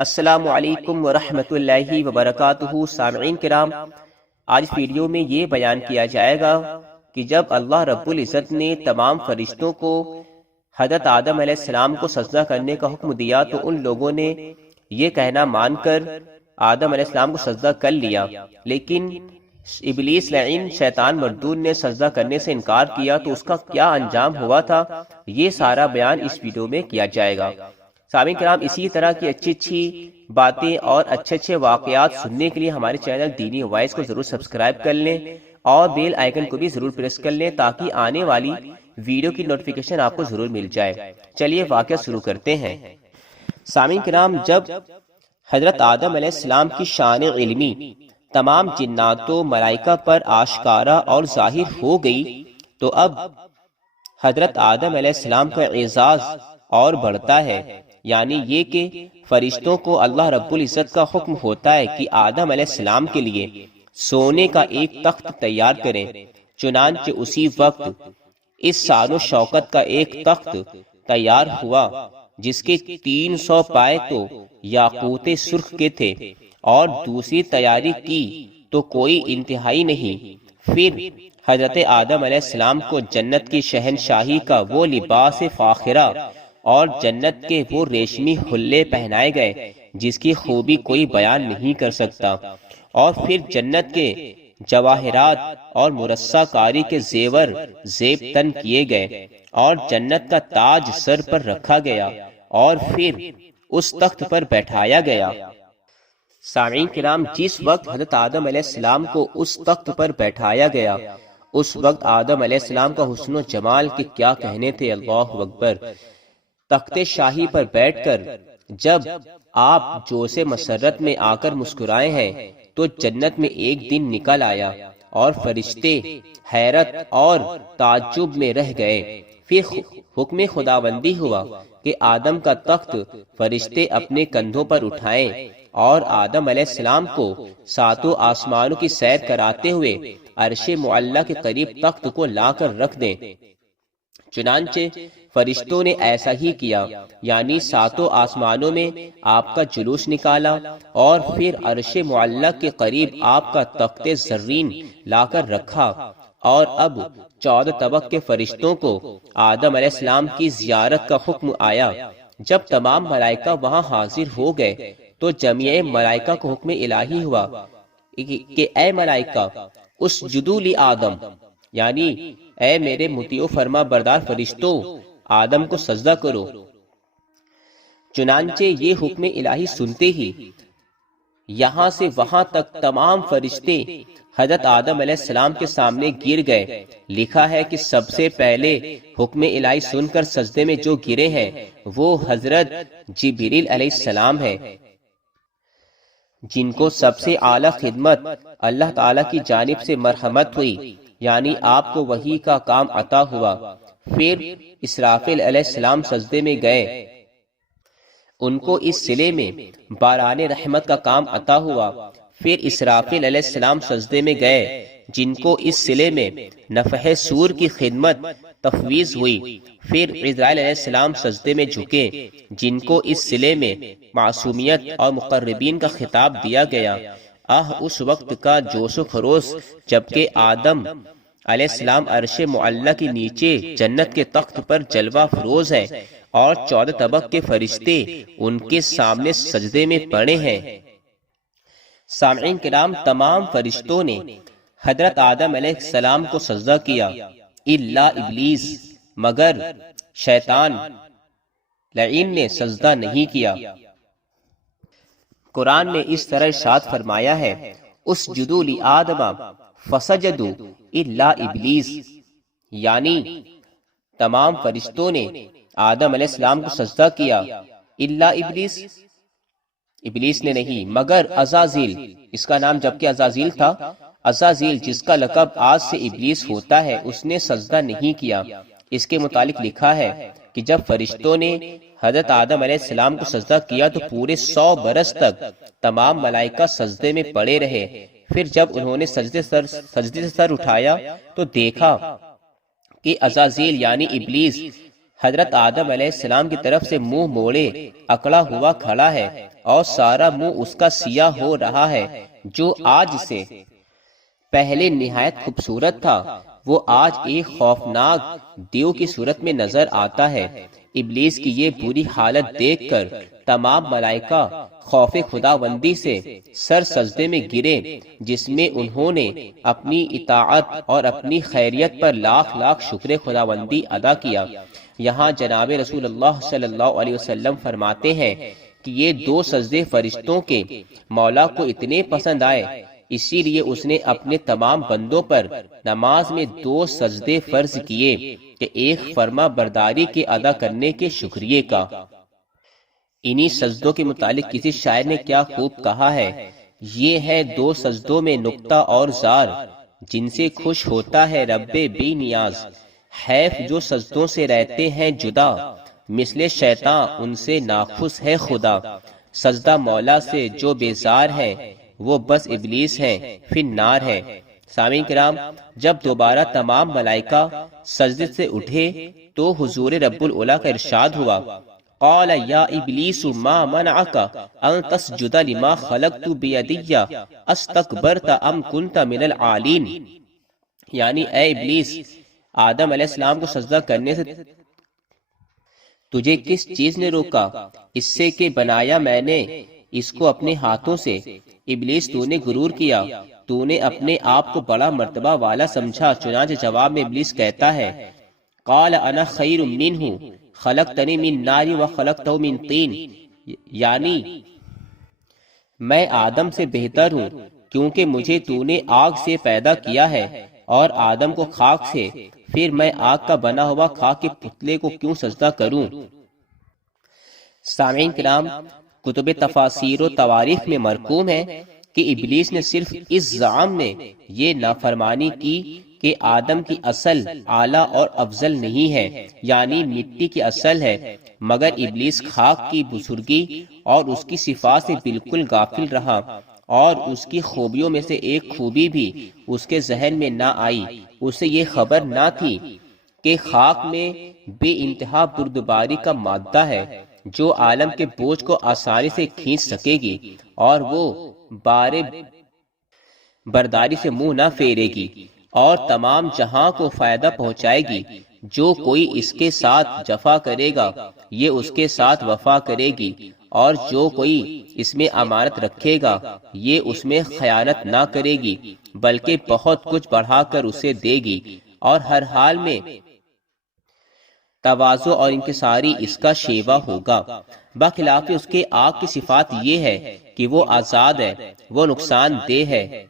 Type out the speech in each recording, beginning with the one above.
السلام علیکم ورحمۃ اللہ وبرکاتہ۔ سامعین کرام، آج ویڈیو میں یہ بیان کیا جائے گا کہ جب اللہ رب العزت نے تمام فرشتوں کو حضرت آدم علیہ السلام کو سجدہ کرنے کا حکم دیا تو ان لوگوں نے یہ کہنا مان کر آدم علیہ السلام کو سجدہ کر لیا، لیکن ابلیس لعین شیطان مردود نے سجدہ کرنے سے انکار کیا تو اس کا کیا انجام ہوا تھا، یہ سارا بیان اس ویڈیو میں کیا جائے گا۔ سامعین کرام، اسی طرح کی اچھی باتیں اور اچھے واقعات سننے کے لیے ہمارے چینل دینی وائس کو ضرور سبسکرائب کر لیں اور بیل آئیکن کو بھی ضرور پریس کر لیں تاکہ آنے والی ویڈیو کی نوٹیفیکیشن آپ کو ضرور مل جائے۔ چلیے واقعہ شروع کرتے ہیں۔ سامعین کرام، جب حضرت آدم علیہ السلام کی شان علمی تمام جنات و ملائکہ پر آشکارا اور ظاہر ہو گئی تو اب حضرت آدم علیہ السلام کا اعزاز اور بڑھتا ہے، یعنی یہ کہ فرشتوں کو اللہ رب العزت کا حکم ہوتا ہے کہ آدم علیہ السلام کے لیے سونے کا ایک تخت تیار کریں۔ چنانچہ اسی وقت اس شان و شوکت کا ایک تخت تیار ہوا جس کے 300 پائے تو یاقوت سرخ کے تھے، اور دوسری تیاری کی تو کوئی انتہائی نہیں۔ پھر حضرت آدم علیہ السلام کو جنت کی شہنشاہی کا وہ لباس فاخرہ اور جنت کے وہ ریشمی حلے پہنائے گئے جس کی خوبی کوئی بیان نہیں کر سکتا، اور پھر جنت کے جواہرات اور مرصع کاری کے زیور زیب تن کیے گئے اور جنت کا تاج سر پر رکھا گیا اور پھر اس تخت پر بیٹھایا گیا۔ سامعین کرام، جس وقت حضرت آدم علیہ السلام کو اس تخت پر بیٹھایا گیا اس وقت آدم علیہ السلام کا حسن و جمال کے کیا کہنے تھے، اللہ اکبر۔ تخت شاہی پر بیٹھ کر جب آپ جوش مسرت میں آ کر مسکرائے ہیں تو جنت میں ایک دن نکل آیا اور فرشتے حیرت اور تعجب میں رہ گئے۔ پھر حکم خداوندی ہوا کہ آدم کا تخت فرشتے اپنے کندھوں پر اٹھائیں اور آدم علیہ السلام کو ساتوں آسمانوں کی سیر کراتے ہوئے عرش معلی کے قریب تخت کو لا کر رکھ دیں۔ چنانچہ فرشتوں نے ایسا ہی کیا، یعنی ساتوں آسمانوں میں آپ کا جلوس نکالا اور پھر عرش معلی کے قریب آپ کا تخت زرین لا کر رکھا، اور اب 14 طبق کے فرشتوں کو آدم علیہ السلام کی زیارت کا حکم آیا۔ جب تمام ملائکہ وہاں حاضر ہو گئے تو جمیع ملائکہ کو حکم الہی ہوا کہ اے ملائکہ اسجدوا لآدم، یعنی اے میرے مطیع و فرما بردار فرشتوں، آدم کو سجدہ کرو۔ چنانچہ یہ حکم الہی سنتے ہی یہاں سے وہاں تک تمام فرشتے حضرت آدم علیہ السلام کے سامنے گر گئے۔ لکھا ہے کہ سب سے پہلے حکم الہی سن کر سجدے میں جو گرے ہیں وہ حضرت جبریل علیہ السلام ہے، جن کو سب سے اعلیٰ خدمت اللہ تعالیٰ کی جانب سے مرحمت ہوئی، یعنی آپ کو وحی کا کام عطا ہوا۔ پھر اسرافیل علیہ السلام سجدے میں گئے، ان کو اس صلے میں باران رحمت کا کام عطا ہوا۔ پھر اسرافیل علیہ السلام سجدے میں گئے، جن کو اس صلے میں نفخ صور کی خدمت تفویض ہوئی۔ پھر عزرائیل علیہ السلام سجدے میں جھکے، جن کو اس صلے میں معصومیت اور مقربین کا خطاب دیا گیا۔ اس وقت کا جوش و خروش جبکہ آدم علیہ السلام عرش معلی کے نیچے جنت کے تخت پر جلوہ فروز ہے اور 14 طبق کے فرشتے ان کے سامنے سجدے میں پڑے ہیں۔ سامعین کرام، تمام فرشتوں نے حضرت آدم علیہ السلام کو سجدہ کیا الا ابلیس، مگر شیطان لعین نے سجدہ نہیں کیا۔ قرآن نے اس طرح ارشاد فرمایا ہے، اسجدوا لآدم فسجدوا الا ابلیس، یعنی تمام فرشتوں نے آدم علیہ السلام کو سجدہ کیا الا ابلیس، ابلیس نے نہیں، مگر عزازیل، اس کا نام جبکہ عزازیل تھا، عزازیل جس کا لقب آج سے ابلیس ہوتا ہے، اس نے سجدہ نہیں کیا۔ اس کے متعلق لکھا ہے کہ جب فرشتوں نے حضرت آدم علیہ السلام کو سجدہ کیا تو پورے 100 برس تک تمام ملائکہ سجدے میں پڑے رہے۔ پھر جب انہوں نے سجدے سے سر اٹھایا تو دیکھا کہ عزازیل یعنی ابلیس حضرت آدم علیہ السلام کی طرف سے منہ موڑے اکڑا ہوا کھڑا ہے اور سارا منہ اس کا سیاہ ہو رہا ہے، جو آج سے پہلے نہایت خوبصورت تھا، وہ آج ایک خوفناک دیو کی صورت میں نظر آتا ہے۔ ابلیس کی یہ بری حالت دیکھ کر تمام ملائکہ خوف خداوندی سے سر سجدے میں گرے، جس میں انہوں نے اپنی اطاعت اور اپنی خیریت پر لاکھ لاکھ شکر خداوندی ادا کیا۔ یہاں جناب رسول اللہ صلی اللہ علیہ وسلم فرماتے ہیں کہ یہ دو سجدے فرشتوں کے مولا کو اتنے پسند آئے، اسی لیے اس نے اپنے تمام بندوں پر نماز میں 2 سجدے فرض کیے، کہ ایک فرما برداری کے ادا کرنے کے شکریہ کا۔ انہی سجدوں کے متعلق کسی شاعر نے کیا خوب کہا ہے، یہ ہے 2 سجدوں میں نقطہ اور زار، جن سے خوش ہوتا ہے رب بے نیاز۔ حیف جو سجدوں سے رہتے ہیں جدا، مثل شیطان ان سے ناخوش ہے خدا۔ سجدہ مولا سے جو بیزار ہے، وہ بس ابلیس ہے پھر نار ہے۔ سامعین کرام، جب دوبارہ تمام ملائکہ سجدے سے اٹھے تو حضور رب العلا کا ارشاد ہوا، قال یا ابلیس ما منعک ان تسجد لما خلقت بیدی استکبرت ام کنت من العالین، یعنی اے ابلیس، آدم علیہ السلام کو سجدہ کرنے سے تجھے کس چیز نے روکا؟ اس سے کہ بنایا میں نے اس کو اپنے ہاتھوں سے۔ ابلیس، تو نے غرور کیا، تو نے اپنے آپ کو بڑا مرتبہ والا سمجھا۔ چنانچہ جواب میں ابلیس کہتا ہے، قال انا خیر منہ خلقتنی من نار وخلقتہ من طین، یعنی میں آدم سے بہتر ہوں، کیونکہ مجھے تو نے آگ سے پیدا کیا ہے اور آدم کو خاک سے، پھر میں آگ کا بنا ہوا خاک کے پتلے کو کیوں سجدہ کروں؟ سامعین کرام، کتب تفاسیر و تواریخ میں مرقوم ہے کہ ابلیس نے صرف اس زعم میں یہ نافرمانی کی کہ آدم کی اصل اعلیٰ اور افضل نہیں ہے، یعنی مٹی کی اصل ہے، مگر ابلیس خاک کی بزرگی اور اس کی صفات سے بالکل غافل رہا، اور اس کی خوبیوں میں سے ایک خوبی بھی اس کے ذہن میں نہ آئی۔ اسے یہ خبر نہ تھی کہ خاک میں بے انتہا بردباری کا مادہ ہے، جو عالم کے بوجھ کو آسانی سے کھینچ سکے گی، اور وہ بارے برداری سے منہ نہ پھیرے گی، اور تمام جہاں کو فائدہ پہنچائے گی۔ جو کوئی اس کے ساتھ جفا کرے گا، یہ اس کے ساتھ وفا کرے گی، اور جو کوئی اس میں امانت رکھے گا، یہ اس میں خیانت نہ کرے گی، بلکہ بہت کچھ بڑھا کر اسے دے گی، اور ہر حال میں تواضع اور انکساری اس کا شیوا ہوگا۔ بخلاف اس کے آگ کی صفات یہ ہے کہ وہ آزاد ہے، وہ نقصان دہ ہے۔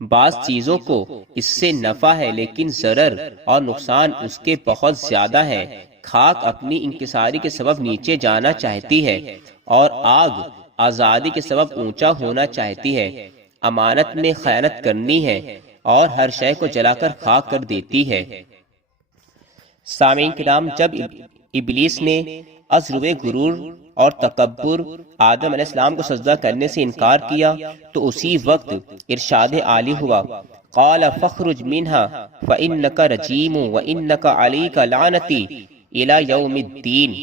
بعض چیزوں کو اس سے نفع ہے، لیکن ضرر اور نقصان اس کے بہت زیادہ ہے۔ خاک اپنی انکساری کے سبب نیچے جانا چاہتی ہے، اور آگ آزادی کے سبب اونچا ہونا چاہتی ہے۔ امانت میں خیانت کرنی ہے، اور ہر شے کو جلا کر خاک کر دیتی ہے۔ سامعین کرام، جب ابلیس نے عجب غرور اور تکبر آدم علیہ السلام کو سجدہ کرنے سے انکار کیا تو اسی وقت ارشاد عالی ہوا، قال فاخرج منها فإنك رجیم وإنك عليك لعنتی الى یوم الدین،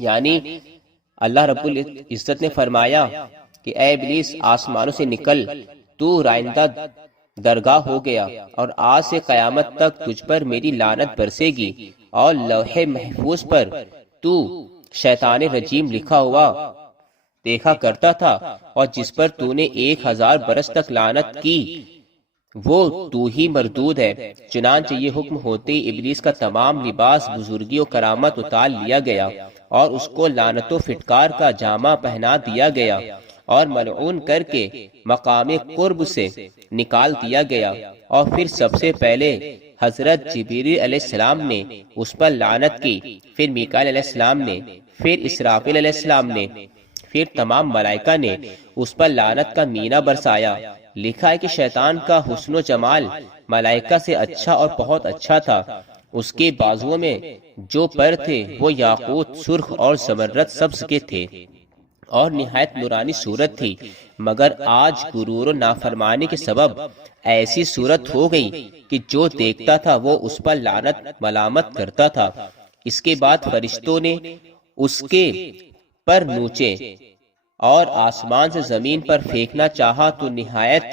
یعنی اللہ رب العزت نے فرمایا کہ اے ابلیس، آسمانوں سے نکل، تو رائندہ درگاہ ہو گیا، اور آج سے قیامت تک تجھ پر میری لعنت برسے گی، اور لوح محفوظ پر تو شیطان رجیم لکھا ہوا دیکھا کرتا تھا، اور جس پر تو نے 1000 برس تک لعنت کی، وہ تو ہی مردود ہے۔ چنانچہ یہ حکم ہوتے ہی ابلیس کا تمام لباس بزرگی و کرامت اتار لیا گیا، اور اس کو لعنت و فٹکار کا جامہ پہنا دیا گیا، اور ملعون کر کے مقام قرب سے نکال دیا گیا۔ اور پھر سب سے پہلے حضرت جبریل علیہ السلام نے اس پر لعنت کی، پھر میکائیل علیہ السلام نے، پھر اسرافیل علیہ السلام نے، پھر تمام ملائکہ نے اس پر لعنت کا مینہ برسایا۔ لکھا ہے کہ شیطان کا حسن و جمال ملائکہ سے اچھا اور بہت اچھا تھا۔ اس کے بازوؤں میں جو پر تھے وہ یاقوت سرخ اور زمرد سبز کے تھے، اور نہایت نورانی صورت تھی، مگر آج غرور و نافرمانی کے سبب ایسی صورت ہو گئی کہ جو دیکھتا تھا وہ اس پر لعنت ملامت کرتا تھا۔ اس کے بعد فرشتوں نے اس کے پر نوچے اور آسمان سے زمین پر پھینکنا چاہا تو نہایت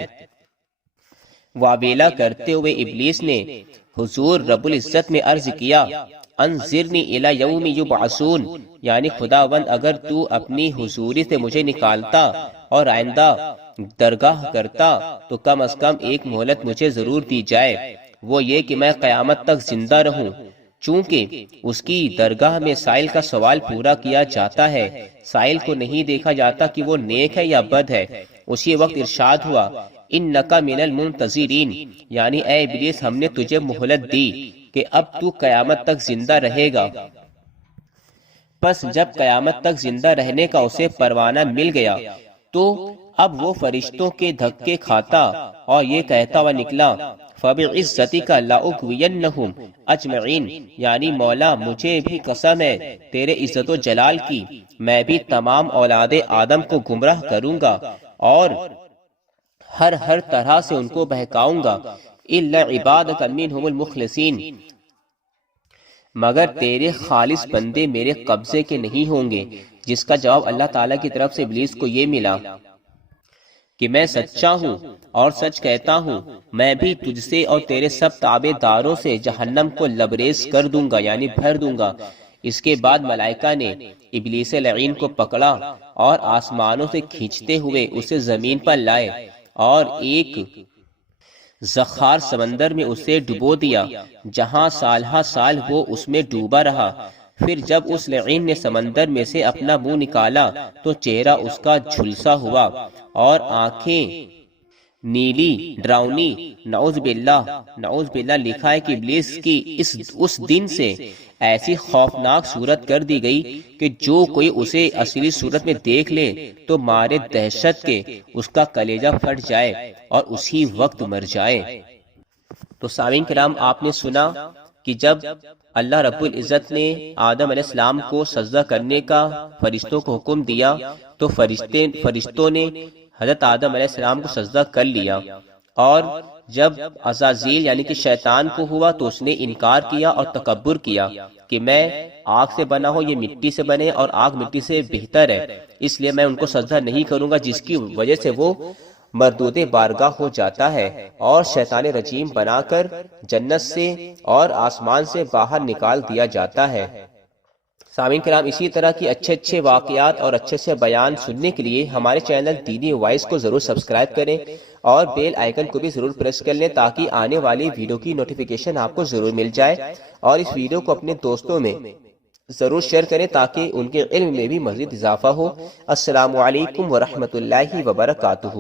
واویلا کرتے ہوئے ابلیس نے حضور رب العزت میں عرض کیا، انظرنی الی یوم یبعثون، یعنی خداوند اگر تو اپنی حضوری سے مجھے نکالتا اور آئندہ درگاہ کرتا تو کم از کم ایک مہلت مجھے ضرور دی جائے، وہ یہ کہ میں قیامت تک زندہ رہوں۔ چونکہ اس کی درگاہ میں سائل کا سوال پورا کیا جاتا ہے، سائل کو نہیں دیکھا جاتا کہ وہ نیک ہے یا بد ہے۔ اسی وقت ارشاد ہوا، انکا من المنتظرین، یعنی اے ابلیس ہم نے تجھے مہلت دی کہ اب تو قیامت تک زندہ رہے گا۔ پس جب قیامت تک زندہ رہنے کا اسے پروانہ مل گیا تو اب وہ فرشتوں کے دھکے کھاتا اور یہ کہتا ہوا نکلا، فَبِعِزَّتِكَ لَأُغْوِيَنَّهُمْ أَجْمَعِينَ، یعنی مولا مجھے بھی قسم ہے تیرے عزت و جلال کی، میں بھی تمام اولاد آدم کو گمراہ کروں گا اور ہر طرح سے ان کو بہکاؤں گا، إِلَّا عِبَادَكَ مِنْهُمُ الْمُخْلَصِينَ، مگر تیرے خالص بندے میرے قبضے کے نہیں ہوں گے۔ جس کا جواب اللہ تعالیٰ کی طرف سے ابلیس کو یہ ملا کہ میں سچا ہوں اور سچ کہتا ہوں، میں بھی تجھ سے اور تیرے سب تابع داروں سے جہنم کو لبریز کر دوں گا، یعنی بھر دوں گا۔ اس کے بعد ملائکہ نے ابلیس لعین کو پکڑا اور آسمانوں سے کھینچتے ہوئے اسے زمین پر لائے اور ایک زخار سمندر میں اسے ڈبو دیا، جہاں سالہ سال وہ اس میں ڈوبا رہا۔ پھر جب اس لعین نے سمندر میں سے اپنا منہ نکالا تو چہرہ اس کا جھلسا ہوا اور آنکھیں نیلی ڈراؤنی۔ نعوذ باللہ لکھا ہے کہ ابلیس کی اس دن سے ایسی خوفناک صورت کر دی گئی کہ جو کوئی اسے اصلی صورت میں دیکھ لے تو مارے دہشت کے اس کا کلیجہ پھٹ جائے اور اسی وقت مر جائے۔ تو سامعین کرام، آپ نے سنا کہ جب اللہ رب العزت نے آدم علیہ السلام کو سجدہ کرنے کا فرشتوں کو حکم دیا تو فرشتوں نے حضرت آدم علیہ السلام کو سجدہ کر لیا، اور جب عزازیل یعنی کہ شیطان کو ہوا تو اس نے انکار کیا اور تکبر کیا کہ میں آگ سے بنا ہوں، یہ مٹی سے بنے اور آگ مٹی سے بہتر ہے، اس لیے میں ان کو سجدہ نہیں کروں گا، جس کی وجہ سے وہ مردود بارگاہ ہو جاتا ہے اور شیطان رجیم بنا کر جنت سے اور آسمان سے باہر نکال دیا جاتا ہے۔ سامعین کرام، اسی طرح کی اچھے واقعات اور اچھے سے بیان سننے کے لیے ہمارے چینل دینی وائس کو ضرور سبسکرائب کریں اور بیل آئیکن کو بھی ضرور پریس کر لیں تاکہ آنے والی ویڈیو کی نوٹیفیکیشن آپ کو ضرور مل جائے، اور اس ویڈیو کو اپنے دوستوں میں ضرور شیئر کریں تاکہ ان کے علم میں بھی مزید اضافہ ہو۔ السلام علیکم ورحمۃ اللہ وبرکاتہ۔